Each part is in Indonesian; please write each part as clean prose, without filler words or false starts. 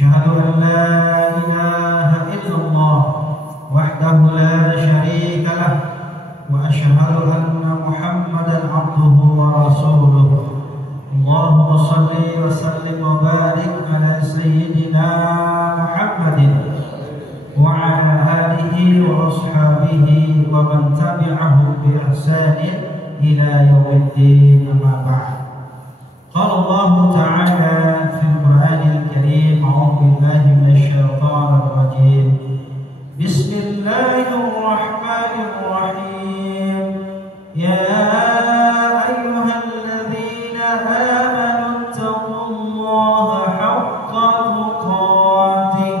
أشهد أن لا إله إلا الله وحده لا شريك له وأشهد أن محمدا عبده ورسوله اللهم صل وسلم وبارك على سيدنا محمد وعلى آله وأصحابه ومن تبعه بإحسان إلى يوم الدين أما بعد قال الله تعالى في القرآن الكريم أعوذ بالله من الشيطان الرجيم بسم الله الرحمن الرحيم يا أيها الذين آمنوا اتقوا الله حق تقاته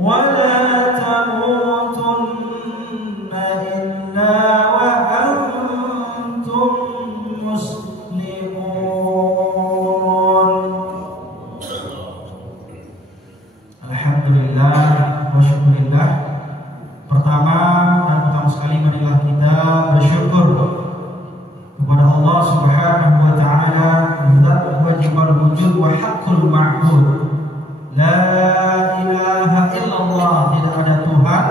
ولا تموتن إلا وأنتم مسلمون. Alhamdulillah wa syukurillah. Pertama dan utama sekali marilah kita bersyukur kepada Allah Subhanahu wa taala, zat wajibul wujud wa haqqul ma'bud. La ilaha illallah, tidak ada Tuhan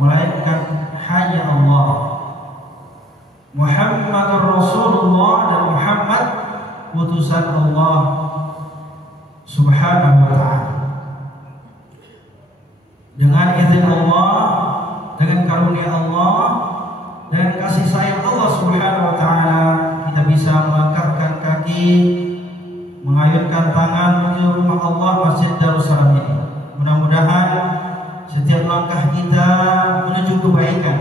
melainkan hanya Allah. Muhammadur Rasulullah, dan Muhammad utusan Allah Subhanahu wa taala. Dengan izin Allah, dengan karunia Allah, dan kasih sayang Allah Subhanahu wa taala, kita bisa melangkahkan kaki, mengayunkan tangan menuju rumah Allah, Masjid Darussalam ini. Mudah-mudahan setiap langkah kita menuju kebaikan,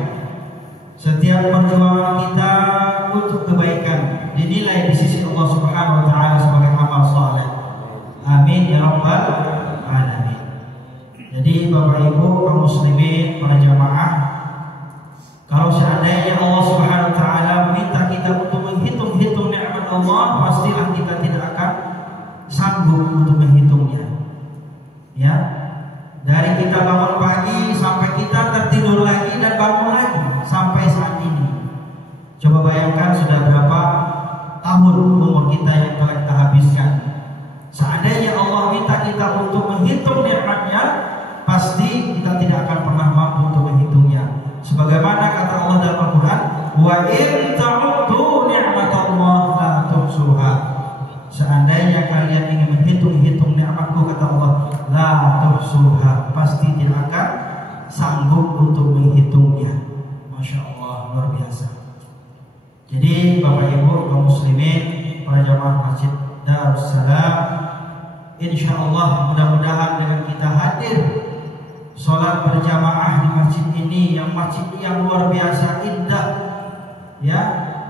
setiap perjuangan kita untuk kebaikan dinilai di sisi Allah Subhanahu wa taala sebagai amal saleh. Amin ya rabbal alamin. Jadi Bapak Ibu kaum muslimin, para jamaah, kalau seandainya Allah Subhanahu wa taala meminta kita untuk menghitung-hitung nikmat Allah, pastilah kita tidak akan sanggup untuk menghitungnya. Ya. Dari kita bangun pagi sampai kita tertidur lagi dan bangun lagi sampai saat ini. Coba bayangkan sudah berapa tahun umur kita yang telah kita habiskan. Seandainya Allah minta kita untuk menghitung nikmatnya, pasti kita tidak akan pernah mampu untuk menghitungnya. Sebagaimana kata Allah dalam Al-Quran, wa in ta'uddu ni'matallahi la tuhsuha. Seandainya kalian ingin menghitung-hitung nikmatku, kata Allah, la tuhsuha, pasti tidak akan sanggup untuk menghitungnya. Masya Allah, luar biasa. Jadi Bapak Ibu kaum muslimin, para jamaah Masjid Darussalam, insya Allah mudah-mudahan dengan kita hadir sholat berjamaah di masjid ini, yang masjid yang luar biasa indah, ya,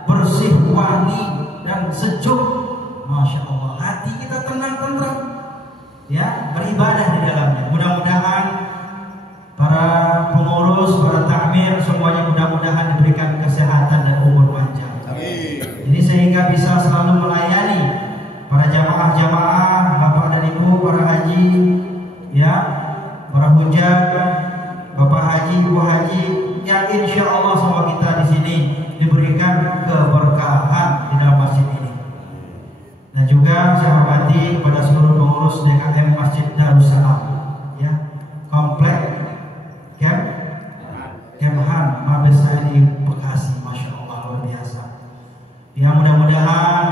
bersih, wangi dan sejuk, masya Allah, hati kita tenang-tenang, ya, beribadah di dalamnya. Mudah-mudahan para pengurus, para takmir semuanya mudah-mudahan diberikan kesehatan dan umur panjang. Jadi sehingga bisa selalu melayani para jamaah-jamaah, bapak dan ibu, para haji, ya, para hujjah, bapak haji, ibu haji, yang insya Allah semua kita di sini diberikan keberkahan di dalam masjid ini. Dan juga saya hormati kepada seluruh pengurus DKM Masjid Darussalam, ya, komplek Kemhan Mabes TNI Bekasi, masya Allah, luar biasa. Ya, mudah-mudahan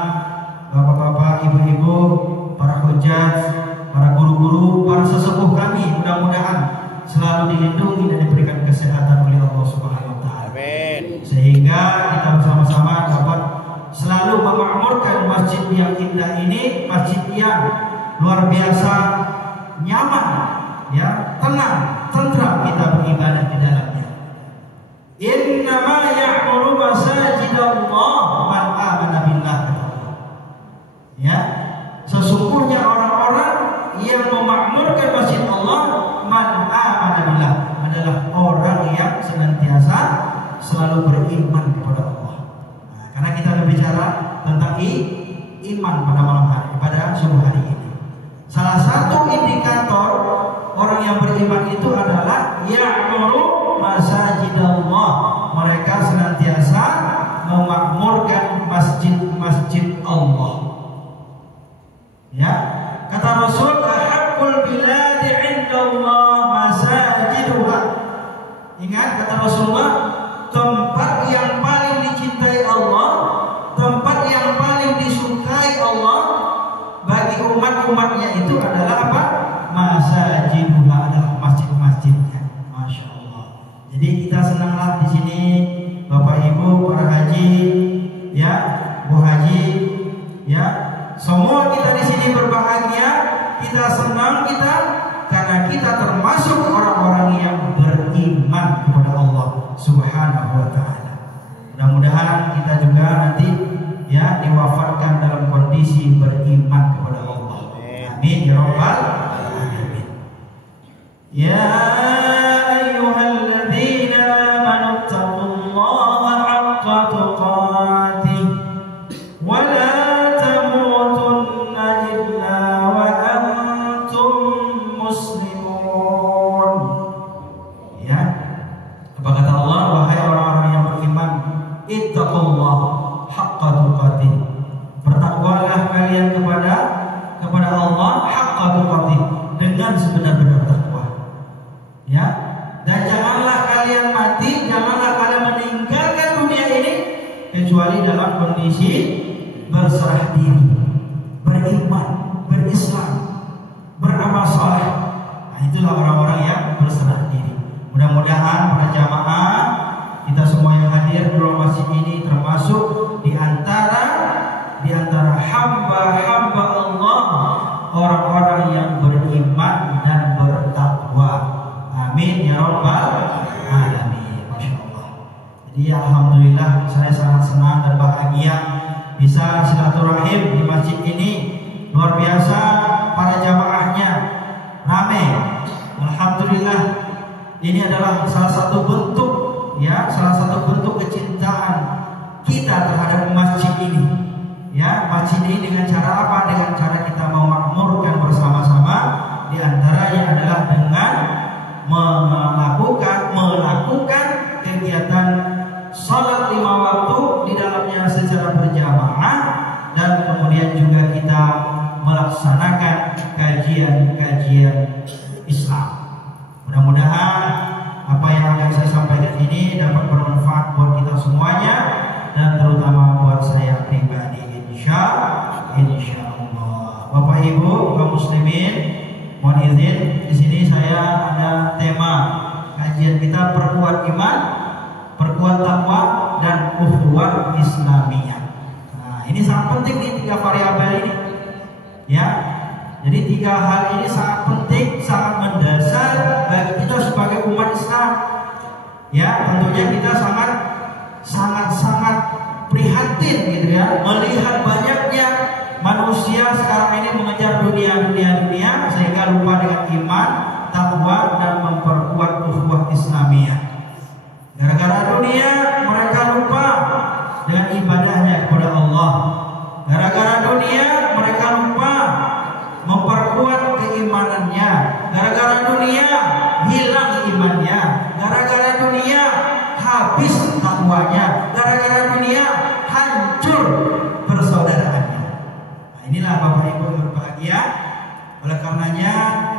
bapak-bapak, ibu-ibu, para hujjah, para guru-guru, para sesepuh kami, mudah-mudahan selalu dilindungi dan diberikan kesehatan oleh Allah Subhanahu wa taala. Amin. Sehingga kita bersama-sama dapat selalu memakmurkan masjid yang indah ini, masjid yang luar biasa nyaman, ya, tenang, tentram kita beribadah di dalamnya. Innama ya'muru masajidallah man amana billah. Ya, sesungguhnya orang-orang yang memakmurkan masjid Allah, man amana billah, adalah orang yang senantiasa selalu beriman kepada Allah. Nah, karena kita berbicara tentang iman pada malam hari, pada subuh hari ini. Salah satu indikator orang yang beriman itu adalah ya'muru masajidallah, mereka senantiasa memakmurkan masjid-masjid Allah. Ya, kata Rasul, ahabbul biladi 'inda Allah masajiduha. Ingat kata Rasulullah, tempat yang paling dicintai Allah, tempat yang paling disukai Allah bagi umat-umatnya itu adalah apa? Masajiduha, adalah masjid-masjidnya. Masya Allah. Jadi kita senanglah di sini, Bapak Ibu, para haji, ya, Bu Haji, ya, semua kita di sini berbahagia, kita senang karena kita termasuk orang-orang yang beriman kepada Allah Subhanahu wa taala. Mudah-mudahan kita juga nanti ya diwafatkan dalam kondisi beriman kepada Allah. Amin ya rabbal alamin. Ya ayyuhalladzina amanu taqullaha haqqa tuqatih wa la tamutunna illa wa antum muslimun. Ya. Apa kata Allah? Wahai orang-orang yang beriman, ittaqullah haqqa tuqatih. Bertakwalah kalian kepada Allah haqqa tuqatih, dengan sebenar-benar takwa. Ya. Dan janganlah kalian mati, janganlah kalian meninggalkan dunia ini kecuali dalam kondisi berserah diri, beriman, berislam, beramal saleh. Nah, itulah orang-orang yang berserah diri. Mudah-mudahan para jamaah, kita semua yang hadir di ruang masjid ini termasuk di antara hamba-hamba Allah, orang-orang yang beriman dan bertakwa. Amin ya rabbal alamin. Masya Allah. Jadi alhamdulillah saya sangat senang dan bahagia bisa silaturahim di masjid ini. Luar biasa para jamaahnya, ramai. Alhamdulillah. Ini adalah salah satu bentuk kecintaan kita terhadap masjid ini. Ya, masjid ini dengan cara apa? Dengan cara kita memakmurkan bersama-sama. Di antaranya adalah dengan melakukan kegiatan salat 5 waktu di dalamnya secara berjamaah, dan kemudian juga kita melaksanakan kajian-kajian Islam. Mudah-mudahan apa yang akan saya sampaikan ini dapat bermanfaat buat kita semuanya, dan terutama buat saya pribadi, insya Allah. Bapak Ibu kaum muslimin, mohon izin, di sini saya ada tema kajian kita, perkuat iman, perkuat takwa, dan ukhuwah Islamiyah. Nah, ini sangat penting nih 3 variabel ini. Ya. Jadi 3 hal ini sangat penting, sangat mendasar bagi kita sebagai umat Islam. Ya, tentunya kita sangat prihatin gitu ya, melihat banyaknya manusia sekarang ini mengejar dunia sehingga lupa dengan iman, takwa, dan memperkuat ukhuwah Islamiyah. Gara-gara dunia mereka lupa dengan ibadahnya kepada Allah. Gara-gara dunia mereka lupa memperkuat keimanannya. Gara-gara dunia hilang imannya. Gara-gara dunia habis takwanya. Gara-gara dunia hancur persaudaraannya. Nah, inilah Bapak Ibu yang berbahagia. Oleh karenanya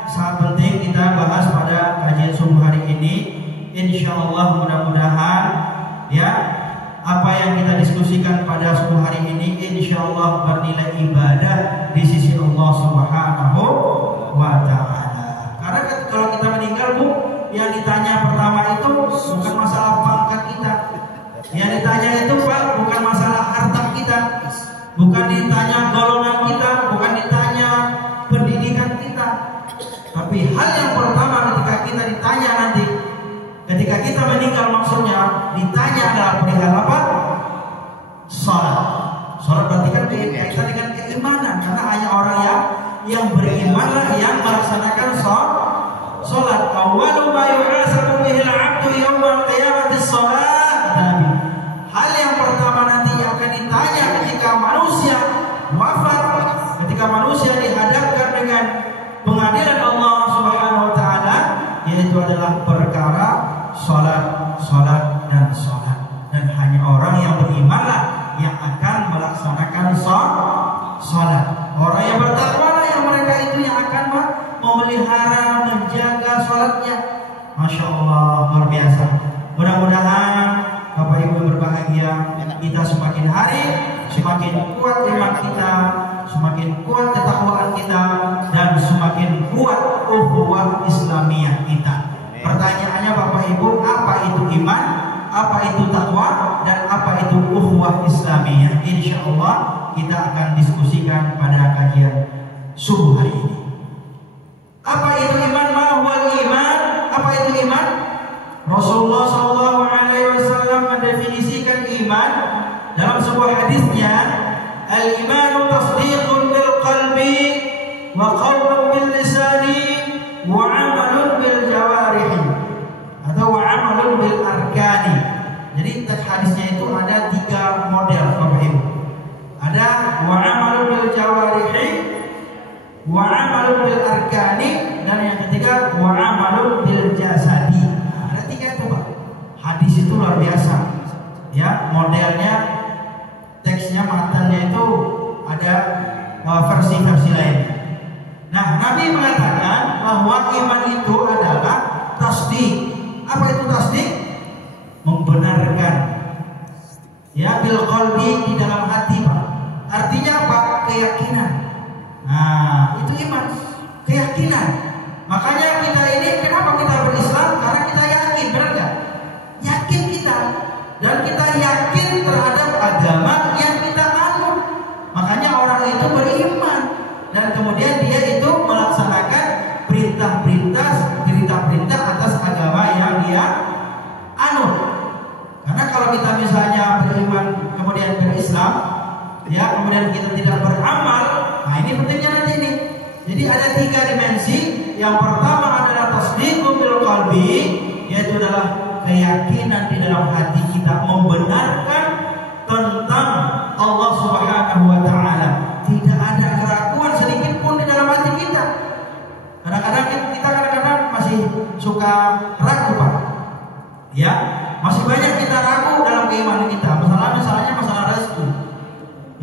sangat penting kita bahas pada kajian subuh hari ini. Insya Allah mudah-mudahan ya, apa yang kita diskusikan pada subuh hari ini insya Allah bernilai ibadah di sisi Allah Subhanahu wa ta'ala. Karena kalau kita meninggal, Bu, yang ditanya pertama itu bukan masalah pangkat kita. Yang ditanya itu, Pak, bukan masalah harta kita, bukan ditanya golongan kita, bukan ditanya pendidikan kita. Tapi hal yang pertama ketika kita ditanya nanti, ketika kita meninggal, maksudnya ditanya adalah perihal apa? Salat. Salat berarti kan kaitan dengan keimanan, karena hanya orang yang berimanlah yang melaksanakan salat. Awwalu ma yuhasabu bihi al-'abdu yaumal qiyamati shalat. Hal yang pertama nanti yang akan ditanya ketika manusia wafat, ketika manusia dihadapkan dengan pengadilan Allah Subhanahu wa taala, yaitu adalah perkara salat. Dan hanya orang yang berimanlah yang akan melaksanakan salat. Orang yang bertakwa yang mereka itu yang akan memelihara memelihara, menjaga sholatnya. Masya Allah, luar biasa. Mudah-mudahan Bapak Ibu yang berbahagia, kita semakin hari semakin kuat iman kita, semakin kuat ketakwaan kita, dan semakin kuat ukhuwah Islamiyah kita. Pertanyaannya Bapak Ibu, apa itu iman, apa itu takwa, dan apa itu ukhuwah Islamiyah? Insya Allah kita akan diskusikan pada kajian subuh hari ini. Apa itu iman? Mahwal iman. Apa itu iman? Rasulullah SAW mendefinisikan iman dalam sebuah hadisnya, al-imanu tasdiqun bil qalbi wa qawlun bil lisani wa amalun bil jawarih, atau wa amalun bil arkani. Jadi hadisnya itu ada 3 model Bapak Ibu. Ada wa amalun bil jawarih, wa amalun bil arkani, dan yang ketiga wa amalun bil jasadi. Nah, ada 3 itu Pak. Hadis itu luar biasa. Ya, modelnya, teksnya, matannya itu ada versi-versi lain. Nah, Nabi mengatakan bahwa iman itu adalah tasdik. Apa itu tasdik? Membenarkan. Ya, bil qalbi, di dalam hati Pak. Artinya apa? Keyakinan. Nah, itu iman, keyakinan. Makanya kita ini, kenapa kita berislam? Karena kita yakin, benar nggak? Yakin kita, dan kita yakin terhadap agama yang kita anut. Makanya orang itu beriman, dan kemudian dia itu melaksanakan perintah-perintah atas agama yang dia anut. Karena kalau kita misalnya beriman kemudian berislam, ya, kemudian kita tidak beramal, nah ini pentingnya nanti ini. Jadi ada 3 dimensi. Yang pertama adalah tasdiqun bil qalbi, yaitu adalah keyakinan di dalam hati kita, membenarkan tentang Allah Subhanahu wa taala. Tidak ada keraguan sedikit pun di dalam hati kita. Kadang-kadang kita masih suka ragu Pak. Ya, masih banyak kita ragu dalam keimanan kita. Misalnya masalah rezeki.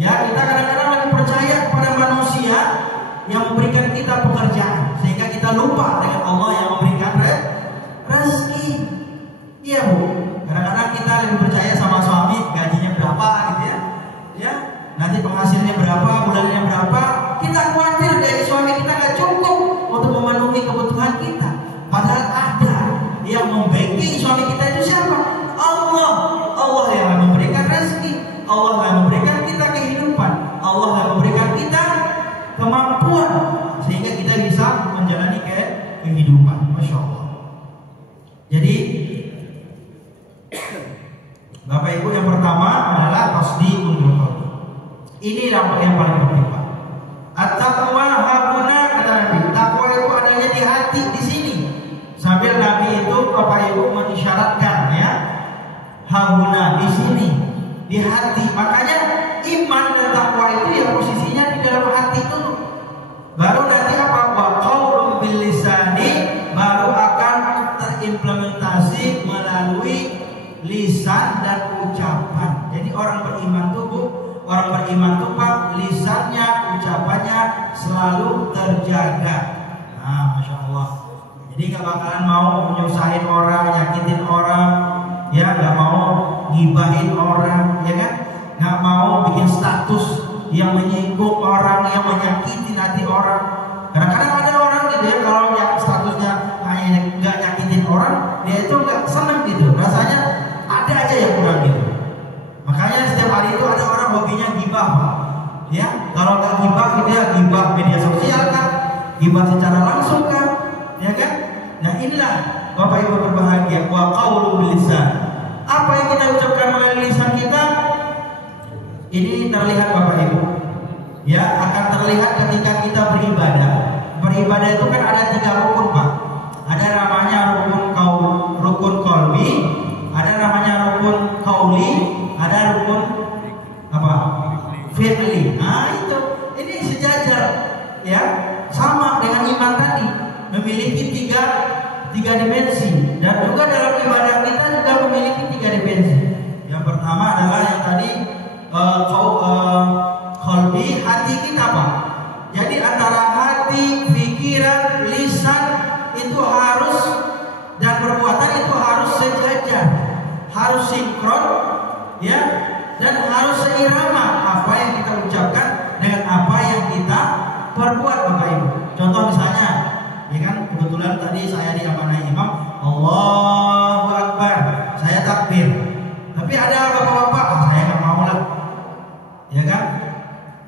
Ya, kita kadang-kadang lagi percaya kepada manusia yang memberikan kita pekerjaan, sehingga kita lupa dengan Allah yang memberikan rezeki. Iya Bu, kadang-kadang kita lebih percaya sama suami, gajinya berapa gitu ya. Ya, nanti penghasilnya berapa, bulannya berapa. Kita khawatir dari suami kita nggak cukup untuk memenuhi kebutuhan kita. Padahal ada yang membacking suami kita itu siapa? Allah. Allah yang memberikan rezeki, Allah yang memberikan kita kehidupan, Allah yang memberikan kita kemampuan sehingga kita bisa menjalani kehidupan. Masya Allah. Jadi Bapak Ibu, yang pertama adalah tasdiqun bil qalbi. Ini yang paling penting Pak. At-taqwa hakuna, kata Nabi. Takwa itu adanya di hati, di sini. Sambil Nabi itu Bapak Ibu mengisyaratkan ya, hakuna di sini, di hati. Makanya iman dan takwa itu ya posisinya di dalam hati dulu. Baru nanti apa? Wa qaulun bil lisani, baru akan terimplementasi melalui lisan dan ucapan. Jadi orang beriman tuh Bu, orang beriman tuh Pak, lisannya, ucapannya selalu terjaga. Nah, Masya Allah. Jadi gak bakalan mau menyusahin orang, nyakitin orang, ya, gak mau gibahin orang, ya kan? Gak mau bikin status yang menyinggung orang, yang menyakitin hati orang. Kadang-kadang ada orang gitu ya, kalau statusnya hanya gak nyakitin orang, dia itu gak seneng gitu, rasanya ada aja yang kurang gitu. Makanya setiap hari itu ada orang hobinya gibah Pak. Ya, kalau gak gibah dia gibah media sosial kan, gibah secara langsung kan, ya kan? Nah inilah Bapak Ibu berbahagia, wa qaulun bil lisan. Apa yang kita ucapkan melalui lisan kita ini terlihat Bapak Ibu. Ya, akan terlihat ketika kita beribadah. Beribadah itu kan ada 3 rukun Pak. Ada namanya rukun qalbi, ada namanya rukun qauli, ada rukun apa? Fi'li. Nah itu, ini sejajar ya, sama dengan iman tadi, memiliki tiga dimensi, dan juga dalam ibadah kita juga memiliki 3 dimensi. Yang pertama adalah yang tadi qalbi, hati kita Pak. Jadi antara hati, pikiran, lisan perbuat Bapak Ibu. Contoh misalnya, ya kan kebetulan tadi saya diamanai imam, Allahu Akbar, saya takbir. Tapi ada bapak-bapak, saya nggak mau lah, ya kan?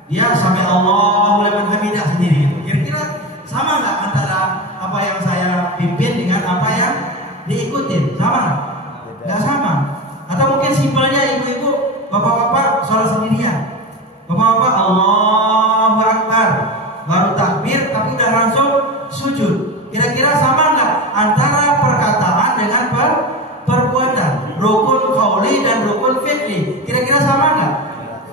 Dia sampai Allahu liman hamidah sendiri. Kira-kira sama nggak antara apa yang saya pimpin dengan apa yang diikutin? Sama nggak? Nggak sama. Atau mungkin simpelnya ibu-ibu, bapak-bapak sholat sendirian. Bapak-bapak Allahu Akbar, baru takbir tapi udah langsung sujud. Kira-kira sama nggak antara perkataan dengan perbuatan? Rukun qauli dan rukun fi'li. Kira-kira sama nggak?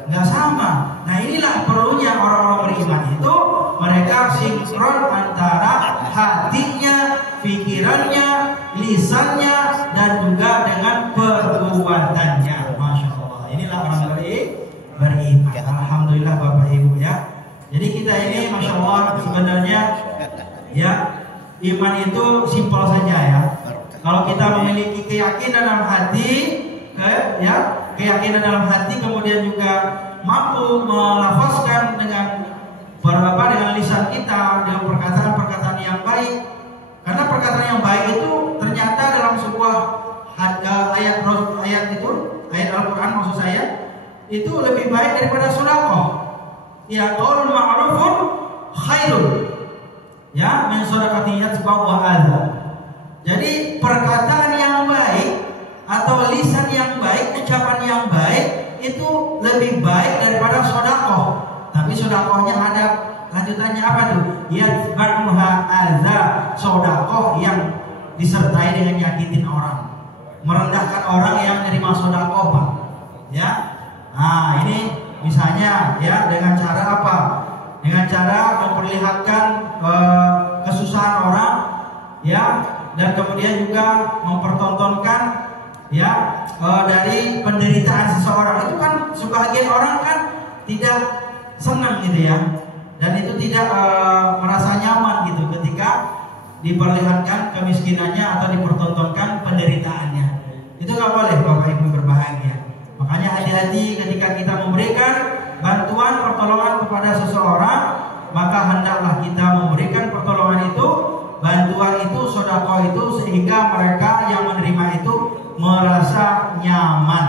Nggak sama. Nah inilah perlunya orang-orang beriman itu, mereka sinkron antara hatinya, pikirannya, lisannya, dan juga dengan perbuatannya. Masya Allah. Inilah orang beriman. Alhamdulillah Bapak Ibu ya. Jadi kita ini Masya Allah sebenarnya ya, iman itu simpel saja ya. Kalau kita memiliki keyakinan dalam hati, keyakinan dalam hati, kemudian juga mampu melafazkan dengan dengan lisan kita, dengan perkataan-perkataan yang baik. Karena perkataan yang baik itu ternyata dalam sebuah ayat Al-Quran maksud saya, itu lebih baik daripada sedekah. Ya, qaulun ma'rufun khairun ya min shadaqatin yatba'u adza. Jadi perkataan yang baik atau lisan yang baik, ucapan yang baik itu lebih baik daripada sedekah. Tapi sedekahnya ada lanjutannya apa tuh? Yatba'uha adza, sedekah yang disertai dengan nyakitin orang, merendahkan orang yang menerima sedekah, Pak. Ya. Nah, ini misalnya ya dengan cara apa? Dengan cara memperlihatkan kesusahan orang ya, dan kemudian juga mempertontonkan ya dari penderitaan seseorang. Itu kan sebagian orang kan tidak senang gitu ya, dan itu tidak merasa nyaman gitu ketika diperlihatkan kemiskinannya atau dipertontonkan penderitaannya. Itu nggak boleh Bapak Ibu, berbahagia. Makanya hati-hati ketika kita memberikan bantuan pertolongan kepada seseorang, maka hendaklah kita memberikan pertolongan itu, bantuan itu, sedekah itu, sehingga mereka yang menerima itu merasa nyaman,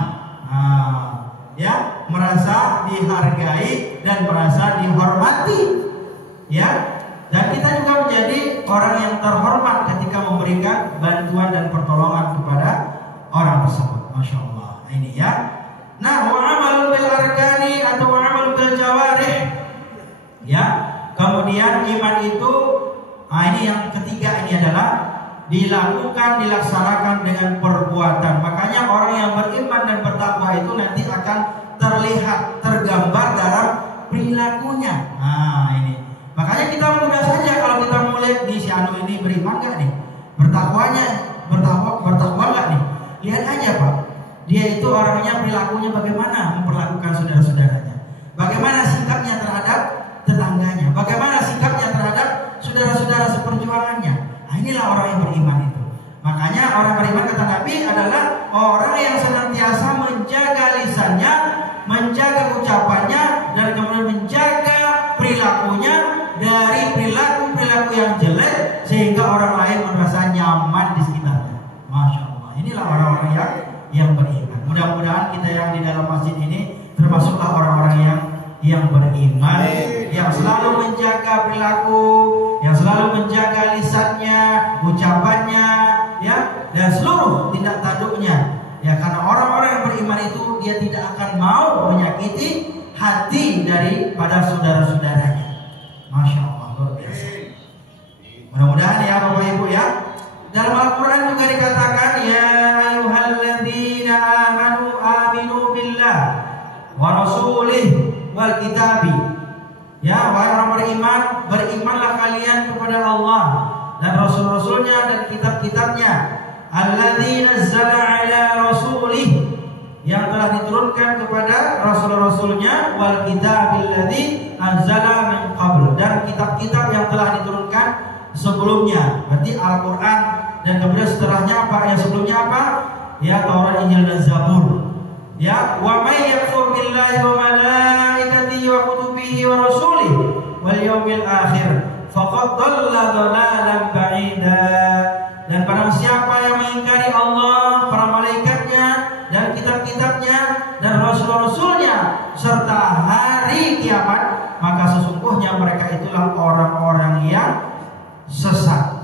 ya, merasa dihargai dan merasa dihormati, ya. Dan kita juga menjadi orang yang terhormat ketika memberikan bantuan dan pertolongan kepada orang tersebut. Masya Allah. Ini ya. Nah, wa'amalun bil arkani atau wa'amalun bil jawarih. Ya. Kemudian iman itu, ini yang ketiga, ini adalah dilakukan, dilaksanakan dengan perbuatan. Makanya orang yang beriman dan bertakwa itu nanti akan terlihat, tergambar dalam perilakunya. Nah, ini. Makanya kita mudah saja kalau kita mulai di si anu ini beriman gak nih? Bertakwa gak nih? Lihat aja Pak, dia itu orangnya, perilakunya bagaimana memperlakukan saudara-saudaranya, bagaimana sikapnya terhadap tetangganya, bagaimana sikapnya terhadap saudara-saudara seperjuangannya. Nah, inilah orang yang beriman itu. Makanya orang beriman kata Nabi adalah orang yang senantiasa menjaga lisannya, menjaga ucapannya, dan kemudian menjaga perilakunya dari perilaku-perilaku yang jelek, sehingga orang lain merasa nyaman di sekitarnya. Masya Allah. Inilah orang-orang yang beriman. Mudah-mudahan kita yang di dalam masjid ini termasuklah orang-orang yang beriman, yang selalu menjaga perilaku, yang selalu menjaga lisannya, ucapannya, ya, dan seluruh tindak tanduknya. Ya, karena orang-orang yang beriman itu dia tidak akan mau menyakiti hati daripada saudara-saudaranya. Masya Allah, luar biasa. Mudah-mudahan ya Bapak Ibu ya. Dalam Al-Quran juga dikatakan, ya ayyuhalladzina amanu aminu billah wa rasulih wal kitabi. Ya, wahai orang beriman, berimanlah kalian kepada Allah dan Rasul-Rasulnya dan kitab-kitabnya. Alladzi nazzala ala rasulih, yang telah diturunkan kepada Rasul-Rasulnya, wal kitabil ladzi anzala min qabl, dan kitab-kitab yang telah diturunkan sebelumnya. Berarti Al-Quran, dan kemudian setelahnya apa? Yang sebelumnya apa? Ya, Taurat, Injil, dan Zabur. Ya, wa may yakfur billahi wa malaikatihi wa kutubihi wa rasulih, wal yaumil akhir faqad dhalla dhalalan ba'ida. Dan barang siapa yang mengingkari Allah, para malaikatnya dan kitab-kitabnya dan rasul-rasulnya serta hari kiamat, maka sesungguhnya mereka itulah orang-orang yang sesat,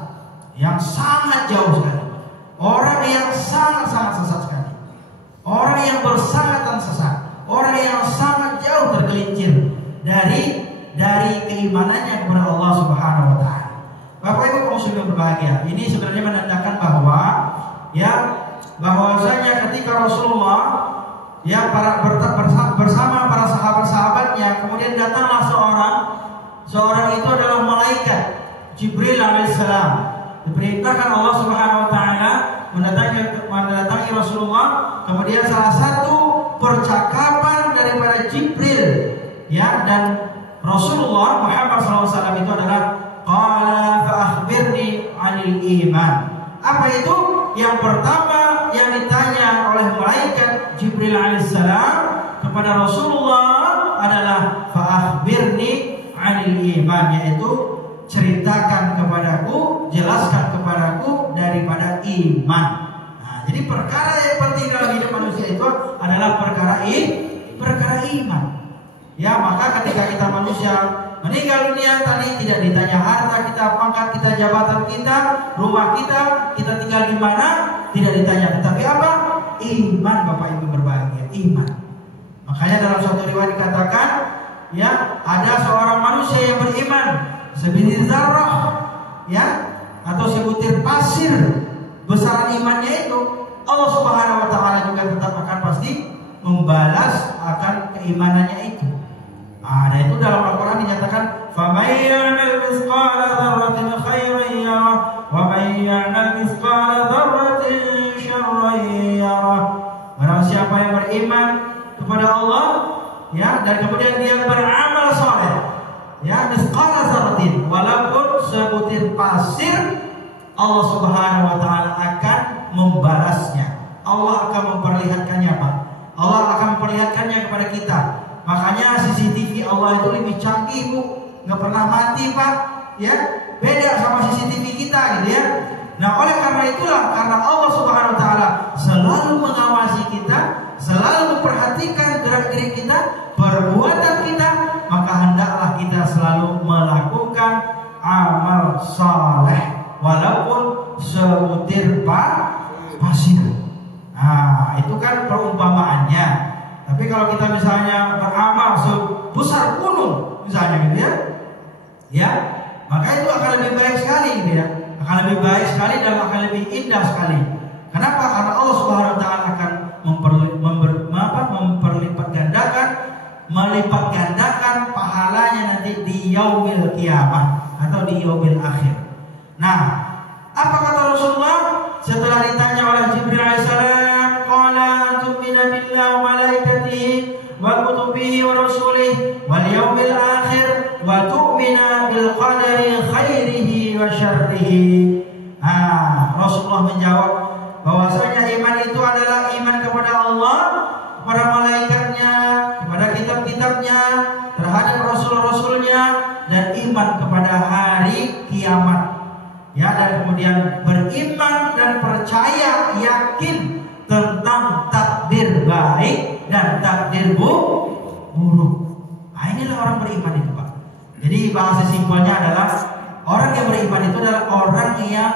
yang sangat jauh sekali, orang yang sangat-sangat sesat sekali, orang yang bersangatan sesat, orang yang sangat jauh tergelincir dari keimanannya kepada Allah Subhanahu wa taala. Bapak Ibu kaum muslimin berbahagia, ini sebenarnya menandakan bahwa bahwasanya ketika Rasulullah bersama para sahabat-sahabatnya, kemudian datanglah seorang itu adalah malaikat Jibril alaihissalam, diperintahkan Allah Subhanahu wa taala mendatangi Rasulullah. Kemudian salah satu percakapan daripada Jibril dan Rasulullah Muhammad SAW itu adalah qala fa akhbirni 'anil iman. Apa itu? Yang pertama yang ditanya oleh malaikat Jibril alaihissalam kepada Rasulullah adalah fa akhbirni 'anil iman, yaitu ceritakan kepadaku, jelaskan kepadaku daripada iman. Nah, jadi perkara yang penting dalam hidup manusia itu adalah perkara iman. Ya, maka ketika kita manusia meninggal dunia tadi tidak ditanya harta kita, pangkat kita, jabatan kita, rumah kita tinggal di mana, tidak ditanya. Tetapi apa? Iman, Bapak Ibu berbahagia, iman. Makanya dalam suatu riwayat dikatakan, ada seorang manusia yang beriman sebiji zarrah, atau sebutir pasir besar imannya itu, Allah Subhanahu wa taala juga tetap akan pasti membalas akan keimanannya itu. Nah, itu dalam Al-Quran dinyatakan فَمَنْ يَعْمَلْ مِثْقَالَ ذَرَّةٍ خَيْرًا يَرَهُ وَمَنْ يَعْمَلْ مِثْقَالَ ذَرَّةٍ شَرًّا يَرَهُ. Barang siapa yang beriman kepada Allah, dan kemudian dia beramal soleh, mithqala dzarratin, walaupun sebutir pasir, Allah Subhanahu wa taala akan membalasnya. Allah akan memperlihatkannya, Pak. Allah akan memperlihatkannya kepada kita. Makanya CCTV Allah itu lebih canggih, Bu. Nggak pernah mati, Pak. Beda sama CCTV kita, gitu ya. Nah, oleh karena itulah, karena Allah Subhanahu wa taala selalu mengawasi kita, selalu memperhatikan gerak-gerik kita, perbuatan kita, maka hendaklah kita selalu melakukan amal saleh walaupun sebutir pasir. Nah, itu kan perumpamaannya. Tapi kalau kita misalnya beramal sebesar gunung misalnya, gitu ya, maka itu akan lebih baik sekali, gitu ya. Akan lebih baik sekali dan akan lebih indah sekali. Kenapa? Karena Allah Subhanahu wa taala akan melipat gandakan pahalanya nanti di yaumil kiamah atau di yaumil akhir. Nah, apa kata Rasulullah setelah ditanya oleh Jibril alaihissalam? Qala tu'minu billahi wa malaikatihi wa kutubihi wa rasulihi wal yaumil akhir wa tu'minu bil qadari khairihi wa syarrihi. Rasulullah menjawab bahwasanya iman itu adalah iman kepada Allah, kepada malaikatnya, kepada kitab-kitabnya, terhadap rasul-rasulnya, dan iman kepada hari kiamat. Dan kemudian beriman dan percaya, yakin tentang takdir baik dan takdir buruk. Inilah orang beriman itu, Pak. Jadi bahasa simpelnya adalah orang yang beriman itu adalah orang yang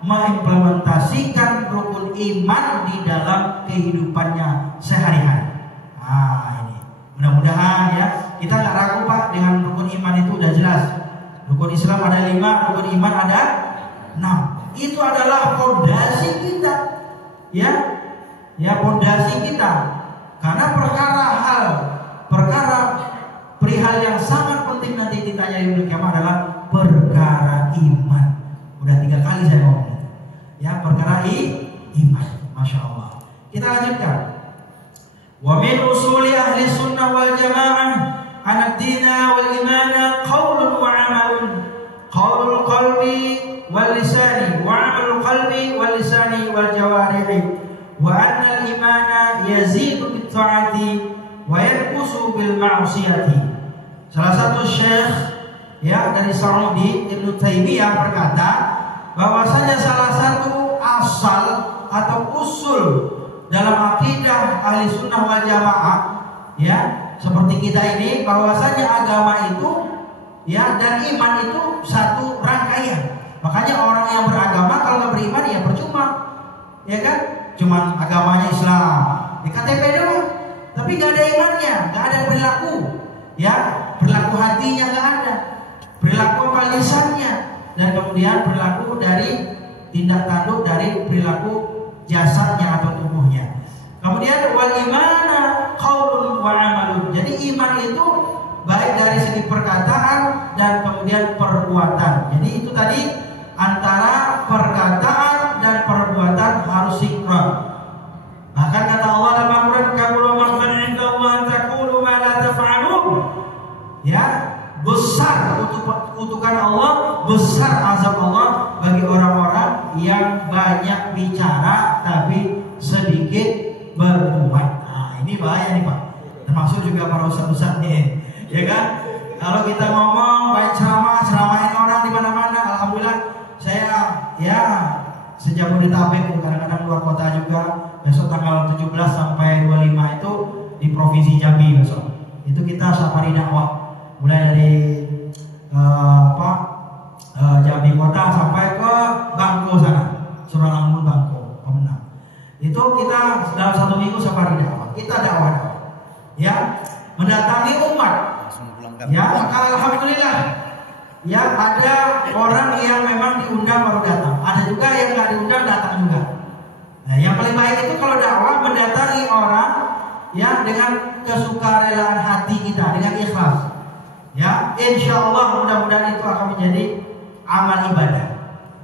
mengimplementasikan rukun iman di dalam kehidupannya sehari-hari. Ini mudah-mudahan kita nggak ragu, Pak, dengan rukun iman itu udah jelas. Rukun Islam ada 5, rukun iman ada 6. Itu adalah fondasi kita, fondasi kita. Karena perihal yang sangat penting nanti ditanya di kiamat adalah perkara iman. Udah 3 kali saya ngomong. Perkara iman. Masya Allah. Kita lanjutkan. Wa min usuli ahli sunnah wal jamaah anad dina wal imana qaulun wa amalun. Qaulul qalbi wal lisani wa amalul qalbi wal lisani wal jawarihi. Wa anna al imana yazidu bit ta'ati wa yanqusu bil ma'siyati. Salah satu syekh ya dari Saudi Ibnu Taimiyah berkata bahwasanya salah satu asal atau usul dalam akidah ahli sunnah wal jamaah, ya seperti kita ini, bahwasanya agama itu ya dan iman itu satu rangkaian. Makanya orang yang beragama kalau nggak beriman ya percuma, ya kan? Cuman agamanya Islam di KTP doang, tapi nggak ada imannya, nggak ada perilaku, ya perilaku hatinya nggak ada, perilaku lisannya, dan kemudian perilaku dari tindak tanduk dari perilaku jasadnya atau tubuhnya. Kemudian wal imana qaulun wa amalun. Jadi iman itu baik dari segi perkataan dan kemudian perbuatan. Jadi itu tadi antara perkataan dan perbuatan harus sinkron. Bahkan kata Allah dalam Al-Quran, kabura maqtan 'inda Allah an taqulu ma la taf'alun. Ya, besar kutukan Allah, besar azab Allah bagi orang-orang yang banyak bicara tapi sedikit berbuat. Nah, ini bahaya nih Pak. Termasuk juga para ustaz-ustaz nih, ya kan? Kalau kita ngomong baik ceramahin orang di mana-mana, alhamdulillah saya ya sejak Jabodetabek, kadang-kadang luar kota juga. Besok tanggal 17 sampai 25 itu di Provinsi Jambi besok. Itu kita safari dakwah. Mulai dari Jambi kota sampai ke Bangko sana, Suralambun Bangko, Pemenang. Itu kita dalam 1 minggu safari dakwah. Kita dakwah, ya mendatangi umat. Ya, alhamdulillah. Ya ada orang yang memang diundang baru datang. Ada juga yang nggak diundang datang juga. Nah, yang paling baik itu kalau dakwah mendatangi orang ya dengan kesukarelaan hati kita, dengan ikhlas. Ya, insya Allah mudah-mudahan itu akan menjadi amal ibadah.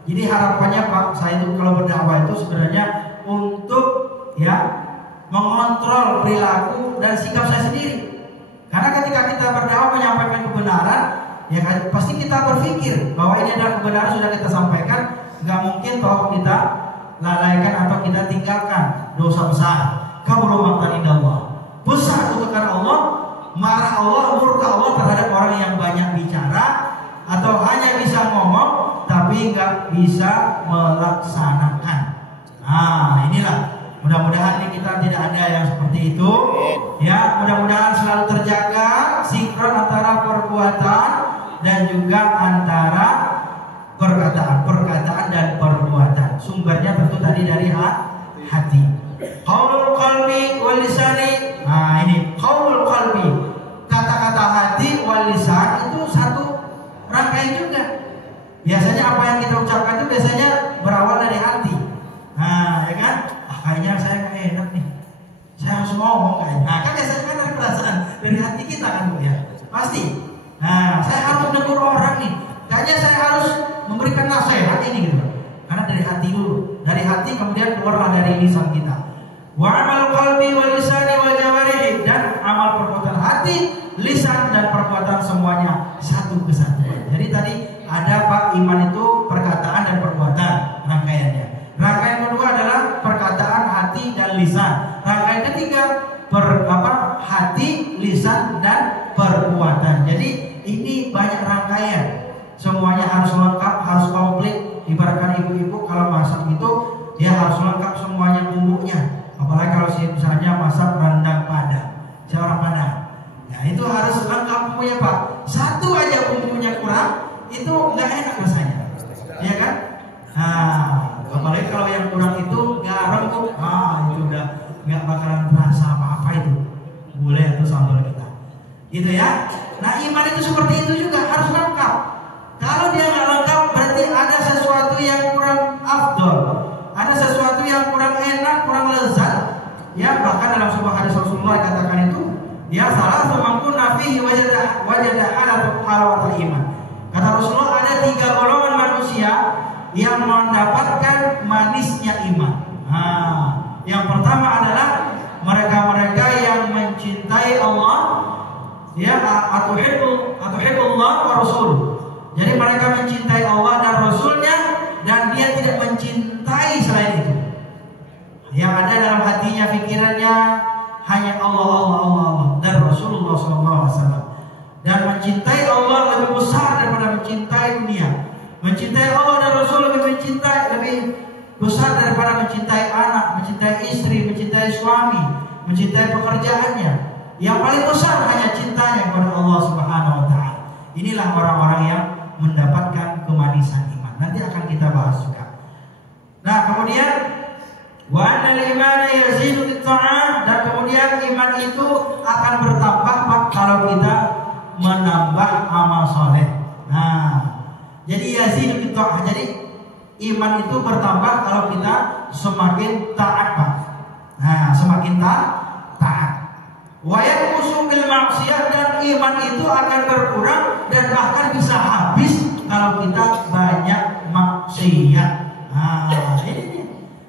Jadi harapannya Pak, saya itu kalau berdakwah itu sebenarnya untuk ya mengontrol perilaku dan sikap saya sendiri. Karena ketika kita berdakwah menyampaikan kebenaran, ya kan, pasti kita berpikir bahwa ini adalah kebenaran sudah kita sampaikan, nggak mungkin kalau kita lalaikan atau kita tinggalkan, dosa besar. Kabura maqtan 'inda Allah, besar kutukan Allah, marah Allah, murka Allah terhadap orang yang banyak bicara atau hanya bisa ngomong tapi nggak bisa melaksanakan. Nah, inilah mudah-mudahan kita tidak ada yang seperti itu. Ya, mudah-mudahan selalu terjaga sinkron antara perbuatan dan juga antara perkataan dan perbuatan. Sumbernya tentu tadi dari hati. Qaulul qalbi wal lisani. Nah, ini qaulul qalbi. Kata-kata hati wal lisan itu satu rangkaian juga. Biasanya apa yang kita ucapkan itu biasanya berawal dari hati. Nah, ya kan? Kayaknya saya nggak enak nih. Saya harus ngomong kayaknya. Nah, kan biasanya kan dari perasaan dari hati kita kan Bu ya. Pasti. Nah, saya harus menegur orang nih. Kayaknya saya harus memberikan nasihat ini gitu. Karena dari hati dulu. Dari hati kemudian keluarlah dari lisan kita. Wa amal qalbi wal lisani wal jawarihi, dan amal perbuatan hati, lisan dan perbuatan semuanya satu kesatuan. Jadi tadi ada Pak, iman itu perkataan dan perbuatan rangkaiannya. Rangkaian kedua adalah perkataan, hati dan lisan. Rangkaian ketiga hati, lisan dan perbuatan. Jadi ini banyak rangkaian. Semuanya harus lengkap, harus komplit. Ibaratkan ibu-ibu kalau masak itu dia harus lengkap semuanya bumbunya. Apalagi kalau misalnya masak rendang Padang, seorang Padang. Nah, itu harus lengkap bumbunya Pak. Satu aja bumbunya kurang, itu nggak enak rasanya, ya kan? Nah, apalagi kalau yang kurang itu garam itu udah nggak bakalan berasa apa-apa itu gulai atau sambal kita, gitu ya. Nah, iman itu seperti itu juga harus lengkap. Kalau dia nggak lengkap berarti ada sesuatu yang kurang afdol, ada sesuatu yang kurang enak, kurang lezat. Ya, bahkan dalam sebuah hadis Rasulullah katakan itu, dia salah semangkun nafihi wajada halawatul iman. Kata Rasulullah ada 3 golongan manusia yang mendapatkan manisnya iman. Nah, yang pertama adalah mereka-mereka yang mencintai Allah, ya, atuhibbullah wa rasul. Jadi mereka mencintai Allah dan Rasulnya, dan dia tidak mencintai selain itu. Yang ada dalam hatinya, pikirannya hanya Allah dan Rasulullah SAW. Dan mencintai Allah lebih besar daripada Mencintai Allah dan Rasul lebih besar daripada mencintai anak, mencintai istri, mencintai suami, mencintai pekerjaannya. Yang paling besar hanya cintanya kepada Allah Subhanahu wa taala. Inilah orang-orang yang mendapatkan kemanisan iman. Nanti akan kita bahas juga. Nah, kemudian wa annal imana yazidu bit-ta'ah, dan kemudian iman itu akan bertambah kalau kita menambah amal soleh. Nah, jadi yazidu bit-ta'ah. Jadi iman itu bertambah kalau kita semakin taat, Pak. Nah, semakin taat. Wa yanqusu bil ma'siyah, dan iman itu akan berkurang dan bahkan bisa habis kalau kita banyak maksiat. Nah, ini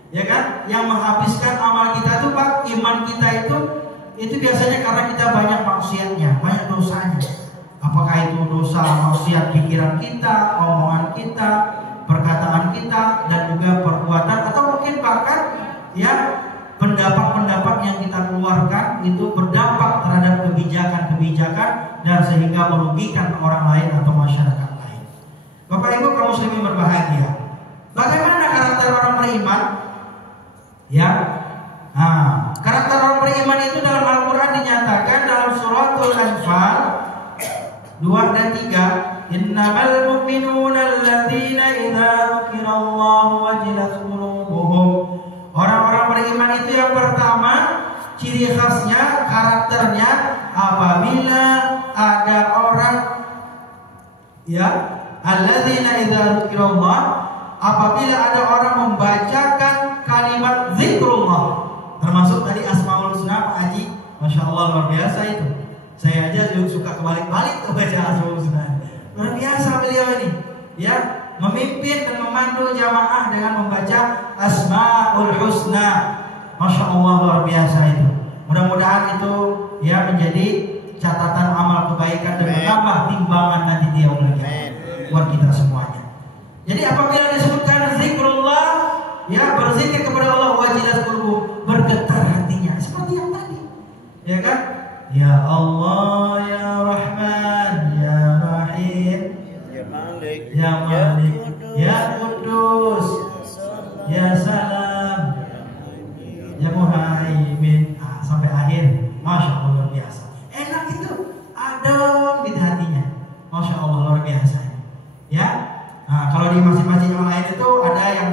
ya kan yang menghabiskan amal kita itu, Pak, iman kita itu biasanya karena kita banyak maksiatnya, banyak dosanya. Apakah itu dosa maksiat pikiran kita, omongan kita, perkataan kita, dan juga perbuatan, atau mungkin bahkan ya pendapat-pendapat yang kita keluarkan itu berdampak terhadap kebijakan-kebijakan dan sehingga merugikan orang lain atau masyarakat lain. Bapak Ibu kaum muslimin berbahagia. Bagaimana karakter orang beriman? Ya, nah, karakter orang beriman itu dalam Al-Quran dinyatakan dalam suratul Anfal 2 dan 3. Innamal mu'minuna alladzina idza dzukirallahu wajilat qulubuhum. Orang-orang beriman itu yang pertama, ciri khasnya, karakternya, apabila ada orang ya, alladzina idza dzukirallah, apabila ada orang membacakan kalimat zikrullah, termasuk tadi Asmaul Husna, Pak Haji, Masya Allah luar biasa itu. Saya aja suka kebalik-balik tuh baca Asmaul Husna. Luar biasa beliau ini, ya, memimpin dan memandu jamaah dengan membaca Asmaul Husna. Masya Allah luar biasa itu. Mudah-mudahan itu ya menjadi catatan amal kebaikan dan menambah timbangan nanti di yaumul qiyamah buat kita semuanya. Jadi apabila disebutkan zikrullah, ya berzikir kepada Allah, wajilat qulubuhum, bergetar hatinya seperti yang tadi. Ya kan? Ya Allah, ya Rahman, ya Rahim, ya Malik, ya Malik, ya Kudus, ya Salam, ya Muhaimin, sampai akhir. Masya Allah luar biasa. Enak itu, adem di hatinya. Masya Allah luar biasa. Ya. Nah, kalau di masjid-masjid yang lain itu ada yang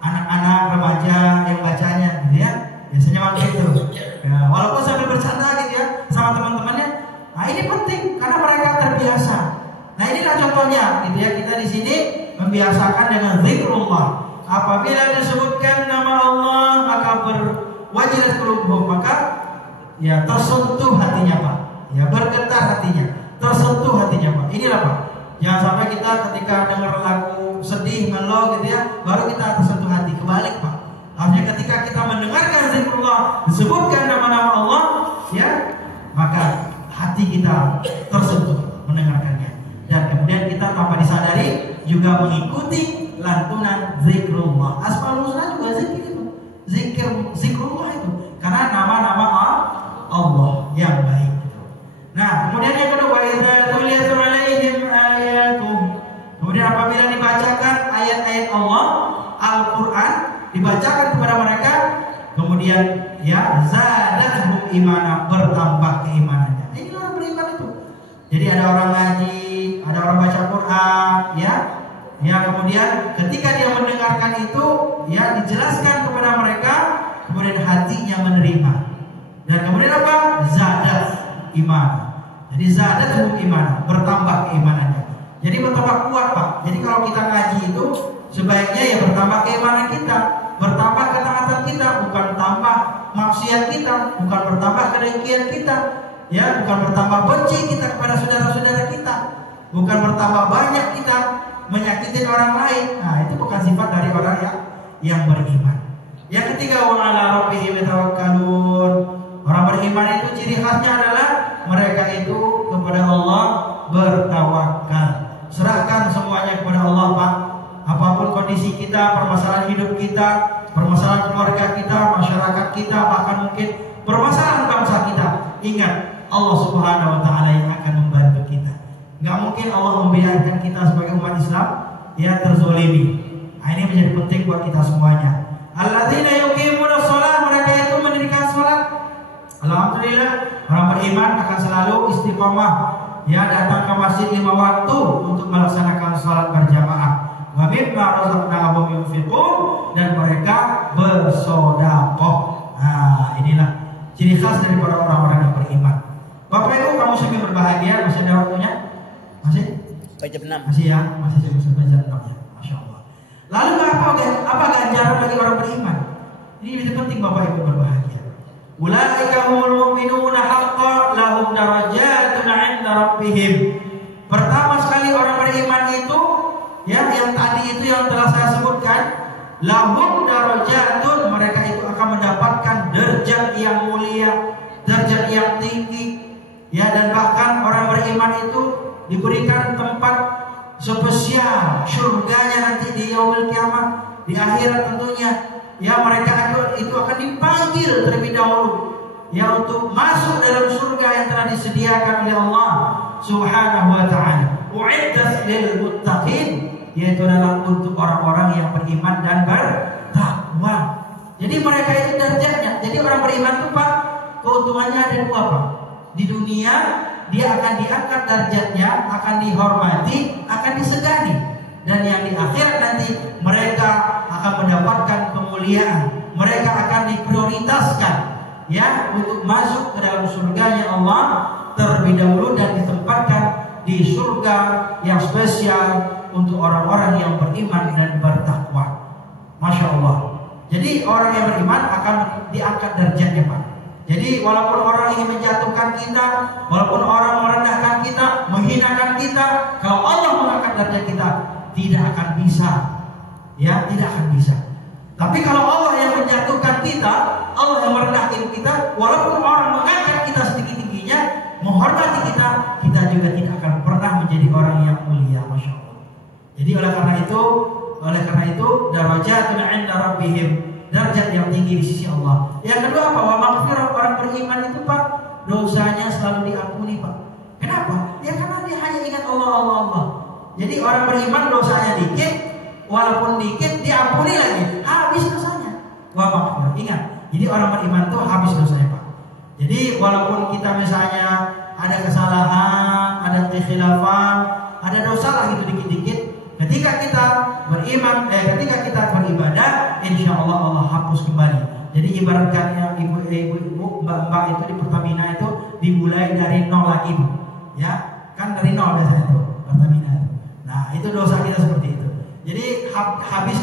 anak-anak remaja yang bacanya, gitu ya. Biasanya waktu itu. Ya, walaupun sambil bercanda gitu ya sama teman-temannya. Nah, ini penting karena mereka terbiasa. Nah, inilah contohnya, gitu ya. Kita di sini membiasakan dengan zikrullah. Apabila disebutkan nama Allah, maka berwajilat qulubuhum, maka ya tersentuh hatinya, Pak. Ya, bergetar hatinya, tersentuh hatinya, Pak. Inilah, Pak. Jangan sampai kita ketika dengar lagu sedih, melo gitu ya, baru kita tersentuh hati. Kebalik, Pak. Artinya ketika kita mendengarkan zikrullah, disebutkan nama-nama Allah, ya, maka hati kita tersentuh mendengarkannya. Dan kemudian kita tanpa disadari juga mengikuti lantunan zikrullah. Asmaul Husna juga zikir itu. Zikrullah itu. Karena nama-nama Allah yang baik. Nah, kemudian yang kedua, idza tuliyat alaihim ayatuh. Kemudian apabila dibacakan ayat-ayat Allah, Al-Qur'an dibacakan kepada mereka, kemudian ya zadatuhum imana, bertambah keimanannya. Ini orang beriman itu. Jadi ada orang ngaji, ada orang baca Quran, ya. Ya, kemudian ketika dia mendengarkan itu, ya dijelaskan kepada mereka, kemudian hatinya menerima. Dan kemudian apa? Zadat iman. Jadi zadatuhum iman, bertambah keimanannya. Jadi bertambah kuat, Pak. Jadi kalau kita ngaji itu sebaiknya ya bertambah keimanan kita, bertambah ketaatan kita, bukan tambah maksiat kita, bukan bertambah kedengkian kita, ya, bukan bertambah benci kita kepada saudara-saudara kita, bukan bertambah banyak kita menyakiti orang lain. Nah, itu bukan sifat dari orang yang beriman. Yang ketiga, wa ala rabbihim yatawakkalun. Orang beriman itu ciri khasnya adalah mereka itu kepada Allah bertawakal. Serahkan semuanya kepada Allah, Pak. Apapun kondisi kita, permasalahan hidup kita, permasalahan keluarga kita, masyarakat kita, bahkan mungkin permasalahan bangsa kita, ingat Allah Subhanahu wa taala yang akan membantu kita. Gak mungkin Allah membiarkan kita sebagai umat Islam ya terzolimi. Nah, ini menjadi penting buat kita semuanya. Alladzina yuqimuna shalah, mereka itu mendirikan salat. Alhamdulillah, orang beriman akan selalu istiqomah, ya datang ke masjid 5 waktu untuk melaksanakan salat berjamaah. Wa mimma razaqnahum yunfiqun, dan mereka bersedekah. Nah, inilah ciri khas dari para orang-orang yang beriman. Bapak Ibu kamu semi berbahagia, masih ada waktunya? Masih? Jam 6. Masih ya, masih sampai jam 6 ya. Masya Allah. Lalu apa ganjaran bagi orang beriman? Ini lebih penting Bapak Ibu berbahagia. Ulaika humul mu'minuna haqqan lahum darajatun 'inda rabbihim. Pertama sekali orang beriman itu, ya yang tadi itu yang telah saya sebutkan, lahum darajatun, mereka itu akan mendapatkan derajat yang mulia, derajat yang tinggi. Ya, dan bahkan orang beriman itu diberikan tempat spesial surganya nanti di yaumil kiamat, di akhirat tentunya. Ya, mereka itu akan dipanggil terlebih dahulu, ya untuk masuk dalam surga yang telah disediakan oleh Allah Subhanahu wa taala. U'iddat lil muttaqin, yaitu adalah untuk orang-orang yang beriman dan bertakwa. Jadi mereka itu derajatnya. Jadi orang beriman itu Pak, keuntungannya ada dua Pak. Di dunia dia akan diangkat derajatnya, akan dihormati, akan disegani. Dan yang di akhirat nanti mereka akan mendapatkan kemuliaan. Mereka akan diprioritaskan, ya, untuk masuk ke dalam surganya Allah terlebih dahulu dan ditempatkan di surga yang spesial untuk orang-orang yang beriman dan bertakwa. Masya Allah. Jadi orang yang beriman akan diangkat derajatnya Pak. Jadi walaupun orang ingin menjatuhkan kita, walaupun orang merendahkan kita, menghinakan kita, kalau Allah mengangkat derajat kita, tidak akan bisa. Ya, tidak akan bisa. Tapi kalau Allah yang menjatuhkan kita, Allah yang merendahkan kita, walaupun orang mengangkat kita setinggi-tingginya, menghormati kita, kita juga tidak akan pernah menjadi orang yang mulia. Masya Allah. Jadi oleh karena itu darajatun 'inda rabbihim, derajat yang tinggi di sisi Allah. Yang kedua apa? Wa maghfirah, orang beriman itu Pak, dosanya selalu diampuni Pak. Kenapa? Ya karena dia hanya ingat Allah. Jadi orang beriman dosanya dikit, walaupun dikit diampuni lagi, habis dosanya. Wa maghfirah. Ingat, jadi orang beriman itu habis dosanya Pak. Jadi walaupun kita misalnya ada kesalahan, ada kekhilafan, ada dosa lah gitu dikit-dikit, ketika kita beriman, ketika kita beribadah, insya Allah Allah hapus kembali. Jadi ibaratkan ibu-ibu, mbak-mbak itu di Pertamina itu dimulai dari nol lagi Bu. Ya, kan dari nol biasanya itu Pertamina itu. Nah, itu dosa kita seperti itu. Jadi habis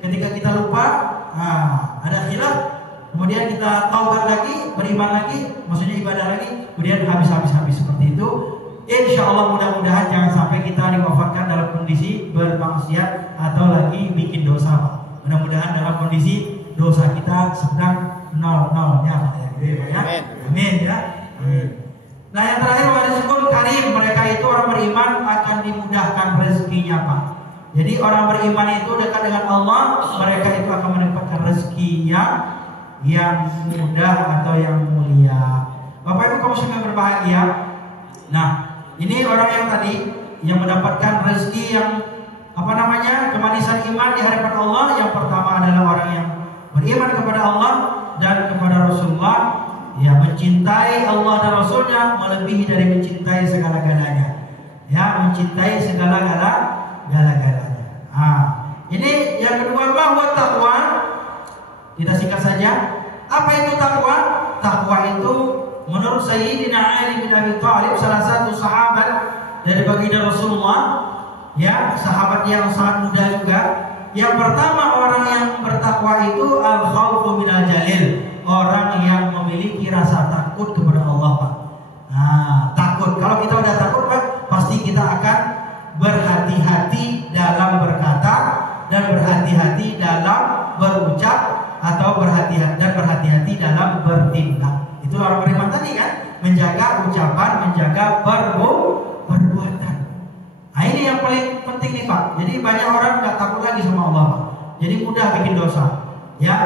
ketika kita lupa, ada khilaf, kemudian kita taubat lagi, beriman lagi, maksudnya ibadah lagi, kemudian habis seperti itu. Insya Allah mudah-mudahan jangan sampai kita diwafatkan dalam kondisi bermaksiat atau lagi bikin dosa Pak. Mudah-mudahan dalam kondisi dosa kita sedang nol-nolnya Pak ya. Amin ya. Nah yang terakhir wa rizqun karim, mereka itu orang beriman akan dimudahkan rezekinya Pak. Jadi orang beriman itu dekat dengan Allah, mereka itu akan mendapatkan rezeki yang mudah atau yang mulia. Bapak Ibu kamu semua berbahagia. Nah, ini orang yang tadi yang mendapatkan rezeki yang kemanisan iman di hadapan Allah. Yang pertama adalah orang yang beriman kepada Allah dan kepada Rasulullah, ya mencintai Allah dan Rasulnya melebihi dari mencintai segala-galanya. Ya, mencintai segala-galanya. Ini yang kedua, bahwa takwa. Kita singkat saja. Apa itu takwa? Takwa itu menurut Sayyidina Ali bin Abi Thalib, salah satu sahabat dari baginda Rasulullah, ya sahabat yang sangat muda juga. Yang pertama, orang yang bertakwa itu al-khawfu minal jalil, orang yang memiliki rasa takut kepada Allah Pak. Takut. Kalau kita udah takut Pak, pasti kita akan berhati-hati dalam berkata dan berhati-hati dalam berucap atau berhati-hati dalam bertindak. Itu orang beriman tadi kan, menjaga ucapan, menjaga perbuatan. Nah ini yang paling penting nih Pak. Jadi banyak orang nggak takut lagi sama Allah Pak. Jadi mudah bikin dosa, ya,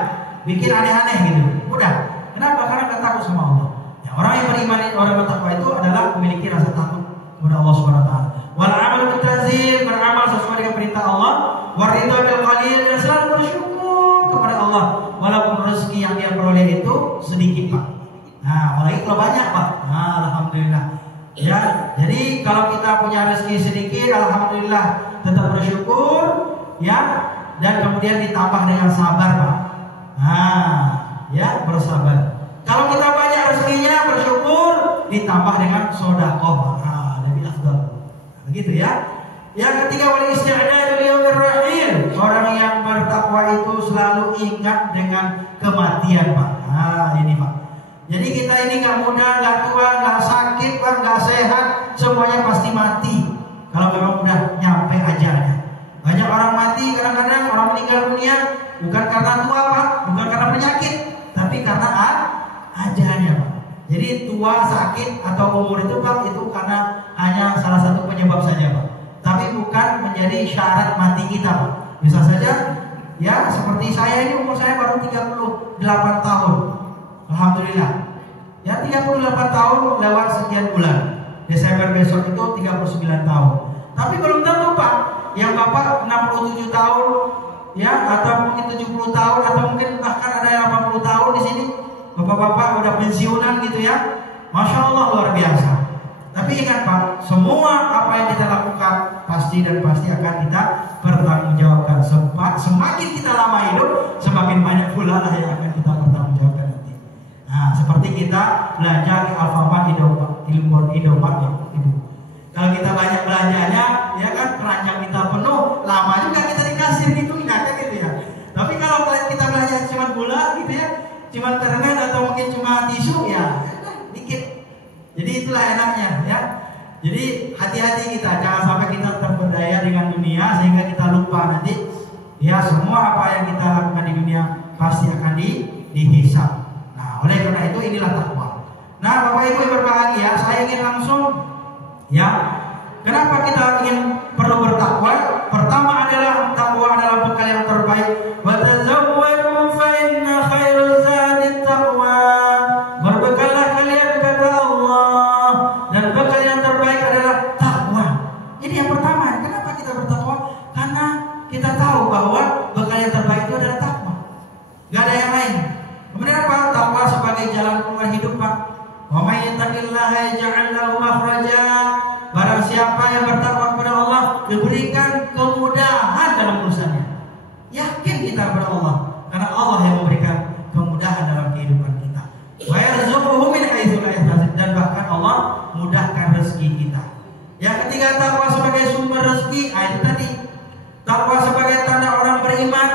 bikin aneh-aneh gitu, mudah. Kenapa? Karena nggak takut sama Allah. Ya, orang yang beriman, orang bertakwa itu adalah memiliki rasa takut kepada Allah Subhanahu Wa Taala. Wal amal bitanzil, beramal sesuai dengan perintah waridha bil qalil, dan selalu bersyukur kepada Allah walaupun rezeki yang dia peroleh itu sedikit, Pak. Nah, apalagi kalau banyak, Pak. Nah, alhamdulillah. Ya, jadi kalau kita punya rezeki sedikit, alhamdulillah tetap bersyukur, ya, dan kemudian ditambah dengan sabar, Pak. Nah, ya, bersabar. Kalau kita banyak rezekinya, bersyukur, ditambah dengan sedekah. Nah, lebih afdal. Begitu ya. Yang ketiga, wal isti'dad li yaumir rahil. Orang yang bertakwa itu selalu ingat dengan kematian, Pak. Nah, ini, Pak. Jadi kita ini nggak muda, nggak tua, nggak sakit, Pak, nggak sehat, semuanya pasti mati. Kalau memang udah nyampe ajalnya. Banyak orang mati, kadang-kadang orang meninggal dunia bukan karena tua, Pak, bukan karena penyakit, tapi karena ajalnya, Pak. Jadi tua, sakit atau umur itu, Pak, itu karena hanya salah satu penyebab saja, Pak. Tapi bukan menjadi syarat mati kita, Pak. Bisa saja, ya, seperti saya ini umur saya baru 38 tahun. Alhamdulillah. Ya, 38 tahun lewat sekian bulan. Desember besok itu 39 tahun. Tapi belum tentu, Pak. Yang Bapak 67 tahun, ya, atau mungkin 70 tahun, atau mungkin bahkan ada yang 80 tahun di sini. Bapak-bapak udah pensiunan gitu ya. Masya Allah, luar biasa. Tapi ingat, Pak, semua apa yang kita lakukan pasti dan pasti akan kita pertanggungjawabkan. Semakin kita lama hidup, semakin banyak pula lah yang akan kita pertanggungjawabkan nanti. Nah, seperti kita belanja di Alfamart, Indomaret, Ibu. Kalau kita banyak belanjanya, ya kan, keranjang kita penuh, lama juga kita di kasir gitu, ingatnya gitu ya. Tapi kalau kita belanja cuma gula gitu ya, cuma permen atau mungkin cuma tisu, ya dikit. Jadi itulah enaknya, ya. Jadi hati-hati kita, jangan sampai kita terpedaya dengan dunia sehingga kita lupa nanti, ya, semua apa yang kita lakukan di dunia pasti akan dihisab. Nah, oleh karena itu inilah takwa. Nah, Bapak Ibu yang berbahagia, saya ingin langsung, ya, kenapa kita perlu bertakwa? Pertama adalah takwa adalah bekal yang terbaik. Wa tazawwadu fa inna khairuz zadi taqwa. Berbekallah kalian kata Allah, dan bekal yang terbaik adalah takwa. Ini yang pertama. Kenapa kita bertakwa? Karena kita tahu bahwa bekal yang terbaik itu adalah takwa. Gak ada yang lain. Kemudian apa? Takwa sebagai jalan keluar hidup, Pak. Wa may yattaqillaha yaj'al lahu makhraja. Barang siapa yang bertakwa kepada Allah, diberikan kemudahan dalam urusannya. Yakin kita kepada Allah, karena Allah yang memberikan kemudahan dalam kehidupan kita. Wa yarzuquhu min haitsu la yahtasib, dan bahkan Allah mudahkan rezeki kita. Yang ketiga, takwa sebagai sumber rezeki. Itu tadi. Takwa sebagai tanda orang beriman,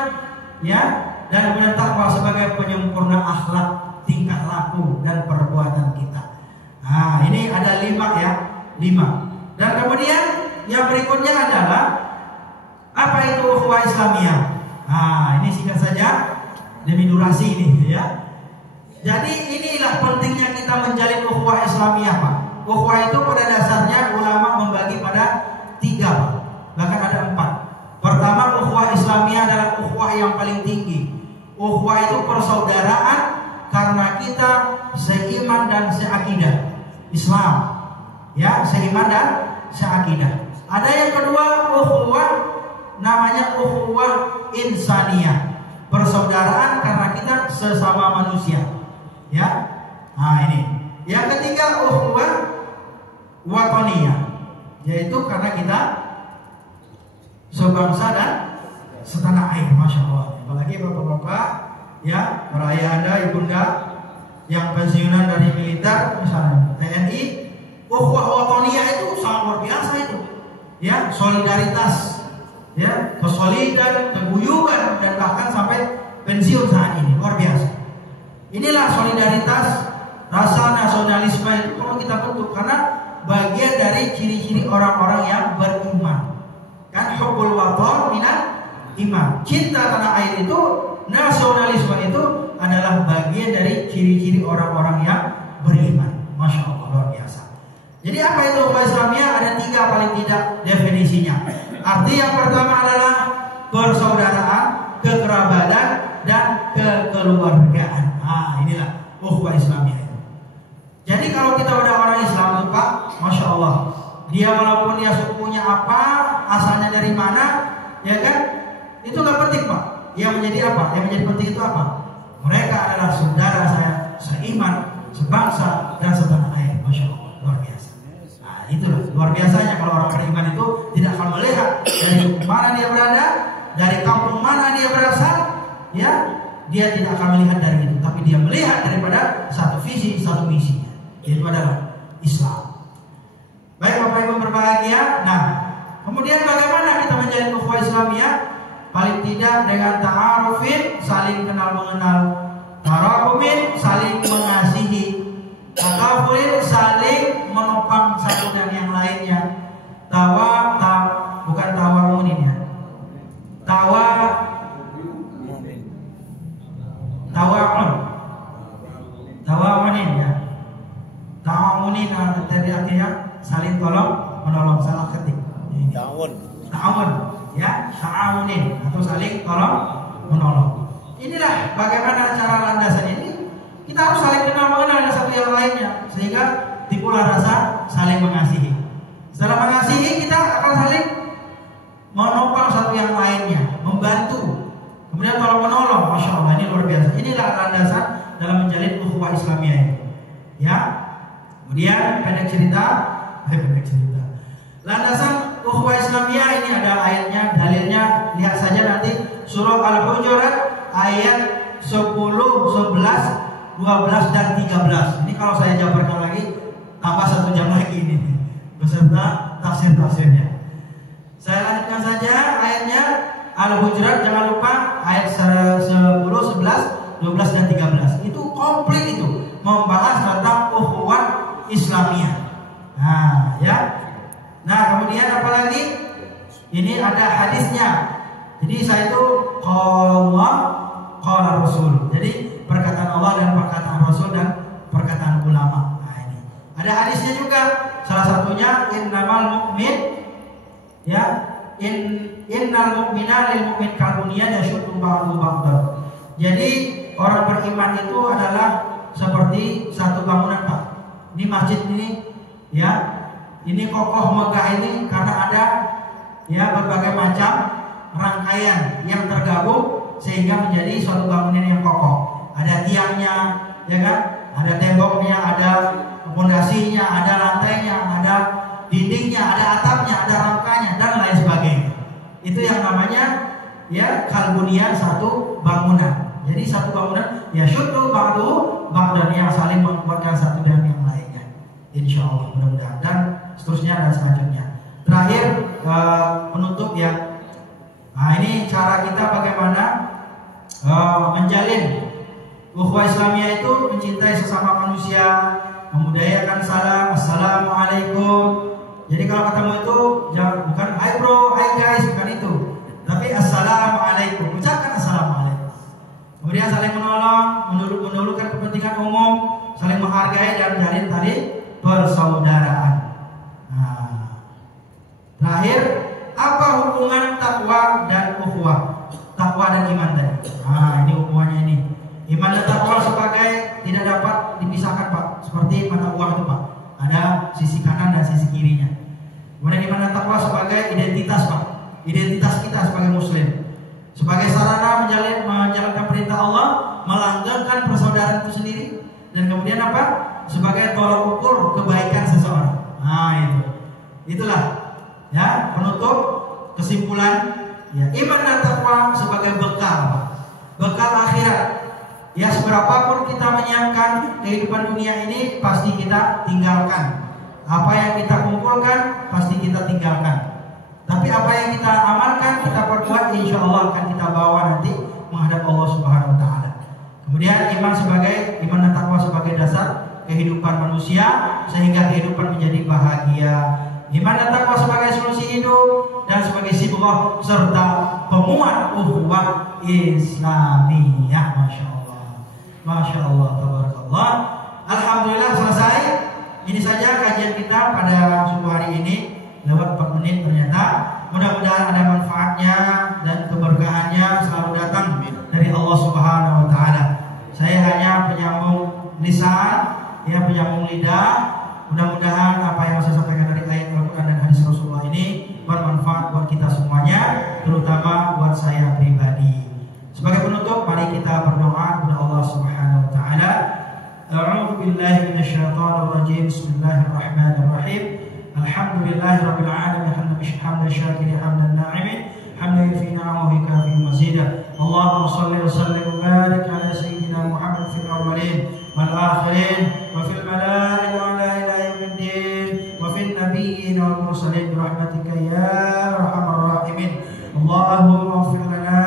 ya, dan kemudian takwa sebagai penyempurna akhlak, tingkah laku dan perbuatan kita. Nah, ini ada 5, ya. 5. Dan kemudian yang berikutnya adalah apa itu ukhuwah Islamiyah. Nah, ini singkat saja demi durasi ini, ya. Jadi inilah pentingnya kita menjalin ukhuwah Islamiyah, Pak. Ukhuwah itu pada dasarnya ulama membagi pada 3, Pak. Bahkan ada 4. Pertama, ukhuwah Islamiyah adalah ukhuwah yang paling tinggi. Ukhuwah itu persaudaraan karena kita seiman dan seakidah Islam, ya, seiman dan seakidah. Ada yang kedua, ukhuwah namanya ukhuwah insaniyah, persaudaraan karena kita sesama manusia, ya. Nah, ini. Yang ketiga, ukhuwah wataniyah, yaitu karena kita sebangsa dan setanah air. Masya Allah. Apalagi bapak-bapak, ya, para ayahanda, ibunda yang pensiunan dari militer, misalnya TNI, ukhuwah wataniyah itu sangat luar biasa itu, ya, solidaritas, ya, kesolidan, keguyuban, dan bahkan sampai pensiun saat ini luar biasa. Inilah solidaritas, rasa nasionalisme itu perlu kita bentuk karena bagian dari ciri-ciri orang-orang yang beriman. Kan hubbul watan minal iman. Cinta tanah air itu, nasionalisme itu adalah bagian dari ciri-ciri orang-orang yang beriman. Masya Allah, luar biasa. Jadi apa itu ukhuwah Islamiyah? Ada 3 paling tidak definisinya. Arti yang pertama adalah persaudaraan, kekerabatan, dan kekeluargaan. Nah, inilah ukhuwah Islamiyah itu. Jadi kalau kita udah orang Islam tuh, Pak, Masya Allah, dia walaupun dia sukunya apa, asalnya dari mana, ya kan, Itu nggak penting Pak. Yang menjadi apa? Yang menjadi penting itu apa? Mereka adalah saudara saya, seiman, sebangsa, dan setanah air. Masya Allah, luar biasa. Nah, itulah luar biasanya kalau orang beriman itu tidak akan melihat dari mana dia berada, dari kampung mana dia berasal, ya, dia tidak akan melihat dari itu, tapi dia melihat daripada satu visi, satu misi, yaitu adalah Islam. Baik Bapak Ibu berbahagia. Nah, kemudian bagaimana kita menjalin ukhuwah Islamiyah? Paling tidak dengan ta'arufin, saling kenal mengenal, tarahumin, saling mengasihi, takafulin, saling menopang satu dan yang lainnya, bukan tawamunin ya, tawamunin ya, tawamunin tadi artinya saling tolong menolong, salah ketik. Ta'awun ya, ta'awunin atau saling tolong menolong. Inilah bagaimana cara landasan ini. Kita harus saling kenal mengenal satu yang lainnya sehingga timbullah rasa saling mengasihi. Setelah mengasihi, kita akan saling menopang satu yang lainnya, membantu, kemudian tolong menolong. Masya Allah, ini luar biasa. Inilah landasan dalam menjalin ukhuwah Islamiyah ini. Ya. Kemudian pendek cerita. Landasan ukhuwah Islamiyah ini ada ayatnya, dalilnya. Lihat saja nanti surah Al-Hujurat ayat 10, 11, 12 dan 13. Ini kalau saya jabarkan lagi tambah 1 jam lagi ini beserta tafsir-tafsirnya. Saya lanjutkan saja ayatnya Al-Hujurat, jangan lupa ayat 10, 11, 12 dan 13. Itu komplit itu membahas tentang ukhuwah Islamiyah. Nah, ya. Nah, kemudian apa lagi? Ini ada hadisnya. Jadi saya itu qala Rasul. Jadi perkataan Allah dan perkataan Rasul dan perkataan ulama. Nah, ini. Ada hadisnya juga. Salah satunya innamal mu'min ya, innal mu'mina lil mu'min kalbuniyan yashuddu ba'du ba'dan. Jadi orang beriman itu adalah seperti satu bangunan Pak. Ini masjid ini ya, ini kokoh megah ini karena ada ya berbagai macam rangkaian yang tergabung sehingga menjadi suatu bangunan yang kokoh. Ada tiangnya, ya kan? Ada temboknya, ada fondasinya, ada lantainya, ada dindingnya, ada atapnya, ada rangkanya dan lain sebagainya. Itu yang namanya ya kalbunian, satu bangunan. Jadi satu bangunan ya syukur ba'du ba'dan, yang saling menguatkan satu dengan yang lainnya. Insyaallah, mudah-mudahan, dan seterusnya dan selanjutnya. Terakhir penutup ya. Nah, ini cara kita bagaimana menjalin ukhuwah Islamiyah itu, mencintai sesama manusia, memudayakan salam, assalamualaikum. Jadi kalau ketemu itu jangan, bukan hai bro, hai guys, bukan itu, tapi assalamualaikum, ucapkan assalamualaikum. Kemudian saling menolong, mendahulukan kepentingan umum, saling menghargai dan jalin tali persaudaraan. Nah, terakhir, apa hubungan takwa dan ukhuwah? Takwa dan iman tadi. Nah, ini hubungannya ini. Iman dan takwa sebagai tidak dapat dipisahkan Pak. Seperti mata uang itu Pak. Ada sisi kanan dan sisi kirinya. Kemudian iman dan takwa sebagai identitas Pak. Identitas kita sebagai muslim. Sebagai sarana menjalankan perintah Allah, melanggengkan persaudaraan itu sendiri. Dan kemudian apa? Sebagai tolak ukur kebaikan seseorang. Nah, itu. Itulah ya penutup kesimpulan. Ya, iman dan takwa sebagai bekal akhirat. Ya, seberapapun kita menyiapkan kehidupan dunia ini, pasti kita tinggalkan. Apa yang kita kumpulkan pasti kita tinggalkan. Tapi apa yang kita amalkan, kita perbuat, insya Allah akan kita bawa nanti menghadap Allah Subhanahu Wa Taala. Kemudian iman dan takwa sebagai dasar kehidupan manusia sehingga kehidupan menjadi bahagia. Iman dan takwa sebagai solusi hidup dan sebagai sibghah serta pemuat ukhuwah Islamiyah. Masya Allah, Masya Allah, tabarakallah. Alhamdulillah selesai. Ini saja kajian kita pada subuh hari ini. Lewat 4 menit ternyata. Mudah-mudahan ada manfaatnya dan keberkahannya selalu datang dari Allah Subhanahu Wa Taala. Saya hanya penyambung lisan, ya, penyambung lidah. Mudah-mudahan apa yang saya sampaikan dari ayat Al-Quran dan hadis Rasulullah ini bermanfaat buat kita semuanya, terutama buat saya. الشيطان الرجيم. بسم الله الرحمن الرحيم. الحمد لله رب العالمين حمدا شاكرا حمدا ناعما حمدا يوفي نعمه ويكافئ مزيدا. اللهم صل وسلم وبارك على سيدنا محمد في الأولين والآخرين وفي الملائكة وعلى إلى يوم الدين وفي النبيين والمرسلين برحمتك يا أرحم الراحمين. اللهم اغفر لنا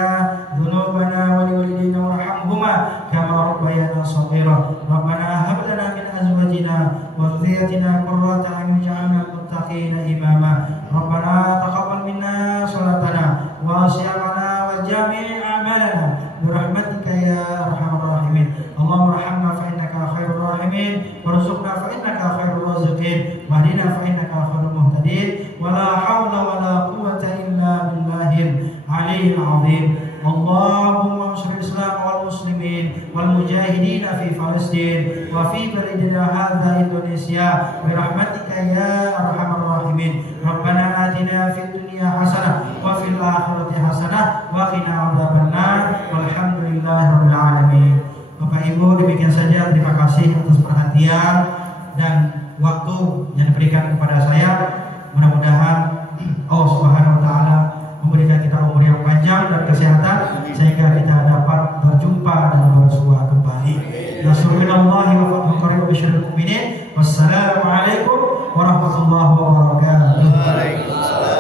ذنوبنا ولوالدينا وارحمهما كما ربيانا صغيرا. ربنا هب لنا من أزواجنا وذريتنا قرة أعين واجعلنا للمتقين إماما. ربنا تقبل منا صلاتنا وصيامنا وجميع أعمالنا برحمتك يا أرحم الراحمين. اللهم ارحمنا فإنك خير الراحمين وارزقنا فإنك خير الرازقين واهدنا فإنك خير المهتدين ولا حول ولا قوة إلا بالله العلي العظيم. اللهم انصر الإسلام والمسلمين والمجاهدين في فلسطين وفي بلدنا هذا إندونيسيا برحمتك يا أرحم الراحمين. ربنا آتنا في الدنيا حسنة وفي الآخرة حسنة وقنا عذاب النار والحمد لله رب العالمين. Bapak Ibu, demikian saja, terima kasih atas perhatian dan waktu yang diberikan kepada saya. Mudah-mudahan Allah Subhanahu wa taala memberikan kita umur yang panjang dan kesehatan sehingga kita dapat berjumpa dan bersua kembali. Nasrullahi wa fathu qarib wa bisyaril mu'minin. Wassalamualaikum warahmatullahi wabarakatuh.